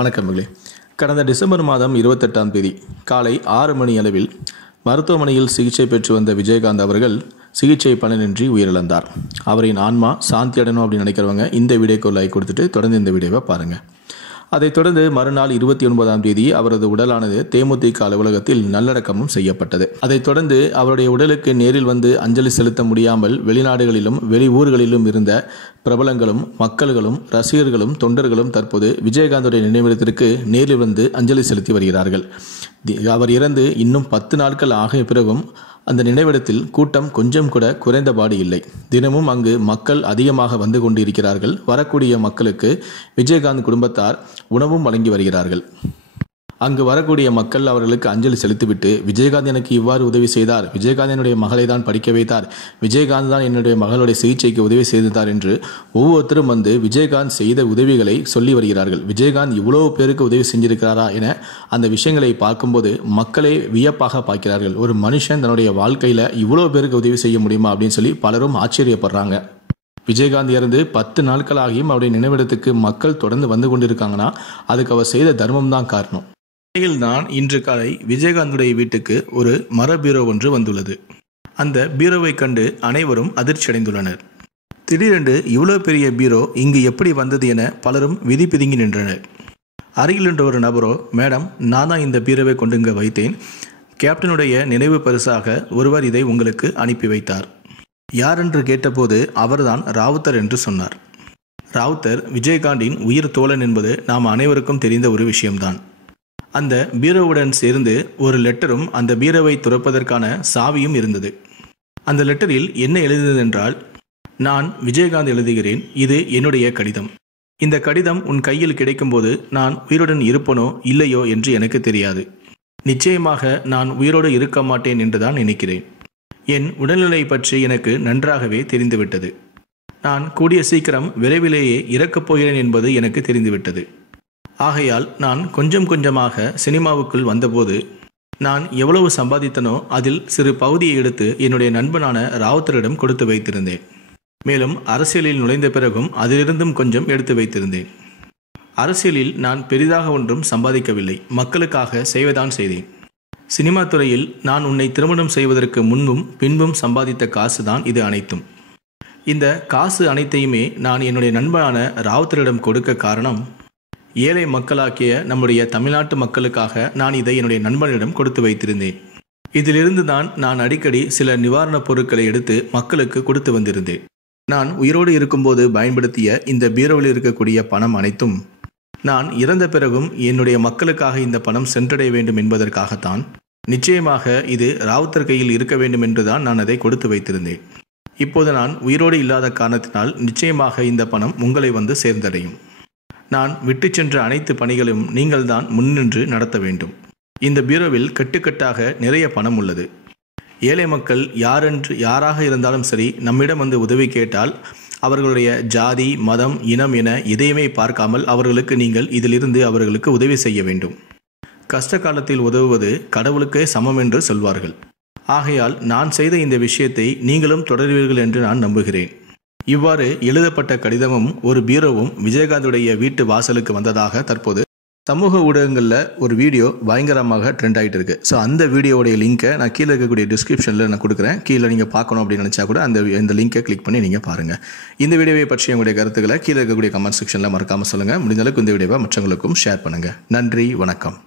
வணக்கங்களே. கடந்த டிசம்பர் மாதம் 28ஆம் தேதி காலை 6 மணி அளவில் மருத்துவமனையில் சிகிச்சை பெற்று வந்த விஜயகாந்த் அவர்கள் சிகிச்சை பலனின்றி உயிரிழந்தார். அவரின் ஆன்மா சாந்தி அடையணும் அப்படின்னு நினைக்கிறவங்க இந்த வீடியோக்கு லைக் கொடுத்துட்டு தொடர்ந்து இந்த வீடியோவை பாருங்கள். அதைத் தொடர்ந்து மறுநாள் 29ஆம் தேதி அவரது உடலானது தேமுதிக அலுவலகத்தில் நல்லடக்கமும் செய்யப்பட்டது. அதைத் தொடர்ந்து அவருடைய உடலுக்கு நேரில் வந்து அஞ்சலி செலுத்த முடியாமல் வெளிநாடுகளிலும் வெளி ஊர்களிலும் இருந்த பிரபலங்களும் மக்கள்களும் ரசிகர்களும் தொண்டர்களும் தற்போது விஜயகாந்துடைய நினைவிடத்திற்கு நேரில் வந்து அஞ்சலி செலுத்தி வருகிறார்கள். அவர் இறந்து இன்னும் 10 நாட்கள் ஆகிய பிறகும் அந்த நினைவிடத்தில் கூட்டம் கொஞ்சம் கூட குறைந்தபாடு இல்லை. தினமும் அங்கு மக்கள் அதிகமாக வந்து கொண்டிருக்கிறார்கள். வரக்கூடிய மக்களுக்கு விஜயகாந்த் குடும்பத்தார் உணவும் வழங்கி வருகிறார்கள். அங்கு வரக்கூடிய மக்கள் அவர்களுக்கு அஞ்சலி செலுத்திவிட்டு, விஜயகாந்த் எனக்கு இவ்வாறு உதவி செய்தார், விஜயகாந்த் என்னுடைய மகளை தான் படிக்க வைத்தார், விஜயகாந்த் தான் என்னுடைய மகளுடைய சிகிச்சைக்கு உதவி செய்தார் என்று ஒவ்வொருத்தரும் வந்து விஜயகாந்த் செய்த உதவிகளை சொல்லி வருகிறார்கள். விஜயகாந்த் இவ்வளவு பேருக்கு உதவி செஞ்சிருக்கிறாரா என அந்த விஷயங்களை பார்க்கும்போது மக்களே வியப்பாக பார்க்கிறார்கள். ஒரு மனுஷன் தன்னுடைய வாழ்க்கையில் இவ்வளோ பேருக்கு உதவி செய்ய முடியுமா அப்படின்னு சொல்லி பலரும் ஆச்சரியப்படுறாங்க. விஜயகாந்த் இறந்து 10 நாட்கள் ஆகியும் அவருடைய நினைவிடத்துக்கு மக்கள் தொடர்ந்து வந்து கொண்டிருக்காங்கன்னா அதுக்கு அவர் செய்த தர்மம் தான் காரணம். தான் இன்று காலை விஜயகாந்துடைய வீட்டுக்கு ஒரு மர பீரோ ஒன்று வந்துள்ளது. அந்த பீரோவை கண்டு அனைவரும் அதிர்ச்சி அடைந்துள்ளனர். திடீரென்று இவ்வளோ பெரிய பீரோ இங்கு எப்படி வந்தது என பலரும் விதி பிதுங்கி நின்றனர். அருகில் நின்ற ஒரு நபரோ, மேடம், நான் தான் இந்த பீரோவை கொண்டு இங்கே வைத்தேன், கேப்டனுடைய நினைவு பரிசாக ஒருவர் இதை உங்களுக்கு அனுப்பி வைத்தார். யார் என்று கேட்டபோது அவர்தான் ராவுத்தர் என்று சொன்னார். ராவுத்தர் விஜயகாந்தின் உயிர் தோழன் என்பது நாம் அனைவருக்கும் தெரிந்த ஒரு விஷயம்தான். அந்த பீரோவுடன் சேர்ந்து ஒரு லெட்டரும் அந்த பீரோவை துறப்பதற்கான சாவியும் இருந்தது. அந்த லெட்டரில் என்ன எழுதியது என்றால், நான் விஜயகாந்த் எழுதுகிறேன், இது என்னுடைய கடிதம். இந்த கடிதம் உன் கையில் கிடைக்கும்போது நான் உயிருடன் இருப்பனோ இல்லையோ என்று எனக்கு தெரியாது. நிச்சயமாக நான் உயிரோடு இருக்க மாட்டேன் என்றுதான் நினைக்கிறேன். என் உடல்நிலை பற்றி எனக்கு நன்றாகவே தெரிந்துவிட்டது. நான் கூடிய சீக்கிரம் விரைவிலேயே இறக்கப் போகிறேன் என்பது எனக்கு தெரிந்துவிட்டது. ஆகையால் நான் கொஞ்சம் கொஞ்சமாக சினிமாவுக்குள் வந்தபோது நான் எவ்வளவு சம்பாதித்தனோ அதில் சிறு பகுதியை எடுத்து என்னுடைய நண்பனான ராவுத்தரிடம் கொடுத்து வைத்திருந்தேன். மேலும் அரசியலில் நுழைந்த பிறகும் அதிலிருந்தும் கொஞ்சம் எடுத்து வைத்திருந்தேன். அரசியலில் நான் பெரிதாக ஒன்றும் சம்பாதிக்கவில்லை, மக்களுக்காக செய்வதான் செய்தேன். சினிமா துறையில் நான் உன்னை திருமணம் செய்வதற்கு முன்பும் பின்பும் சம்பாதித்த காசு தான் இது அனைத்தும். இந்த காசு அனைத்தையுமே நான் என்னுடைய நண்பனான ராவுத்தரிடம் கொடுக்க காரணம், ஏழை மக்களாக்கிய நம்முடைய தமிழ்நாட்டு மக்களுக்காக நான் இதை என்னுடைய நண்பனிடம் கொடுத்து வைத்திருந்தேன். இதிலிருந்து தான் நான் அடிக்கடி சில நிவாரணப் பொருட்களை எடுத்து மக்களுக்கு கொடுத்து வந்திருந்தேன். நான் உயிரோடு இருக்கும்போது பயன்படுத்திய இந்த பீரோவில் இருக்கக்கூடிய பணம் அனைத்தும் நான் இறந்த பிறகும் என்னுடைய மக்களுக்காக இந்த பணம் சென்றடைய வேண்டும் என்பதற்காகத்தான். நிச்சயமாக இது ராவுத்தர் கையில் இருக்க வேண்டும் என்றுதான் நான் அதை கொடுத்து வைத்திருந்தேன். இப்போது நான் உயிரோடு இல்லாத காரணத்தினால் நிச்சயமாக இந்த பணம் உங்களை வந்து சேர்ந்தடையும். நான் விட்டு சென்ற அனைத்து பணிகளும் நீங்கள் தான் முன்னின்று நடத்த வேண்டும். இந்த பீரோவில் கட்டுக்கட்டாக நிறைய பணம் உள்ளது. ஏழை மக்கள் யாராக இருந்தாலும் சரி, நம்மிடம் வந்து உதவி கேட்டால் அவர்களுடைய ஜாதி, மதம், இனம் என எதையுமே பார்க்காமல் அவர்களுக்கு நீங்கள் இதிலிருந்து அவர்களுக்கு உதவி செய்ய வேண்டும். கஷ்ட காலத்தில் உதவுவது கடவுளுக்கே சமம் என்று சொல்வார்கள். ஆகையால் நான் செய்த இந்த விஷயத்தை நீங்களும் தொடர்வீர்கள் என்று நான் நம்புகிறேன். இவ்வாறு எழுதப்பட்ட கடிதமும் ஒரு பீரோவும் விஜயகாந்துடைய வீட்டு வாசலுக்கு வந்ததாக தற்போது சமூக ஊடகங்களில் ஒரு வீடியோ பயங்கரமாக ட்ரெண்ட் ஆகிட்டு இருக்கு. ஸோ அந்த வீடியோடைய லிங்கை நான் கீழே இருக்கக்கூடிய டிஸ்கிரிப்ஷனில் நான் கொடுக்குறேன். கீழே நீங்கள் பார்க்கணும் அப்படின்னு நினச்சா கூட இந்த லிங்கை கிளிக் பண்ணி நீங்கள் பாருங்கள். இந்த வீடியோவை பற்றி உங்களுடைய கருத்துக்களை கீழே இருக்கக்கூடிய கமெண்ட் செக்ஷனில் மறக்காமல் சொல்லுங்கள். முடிஞ்சளவுக்கு இந்த வீடியோவை மற்றவங்களுக்கும் ஷேர் பண்ணுங்கள். நன்றி, வணக்கம்.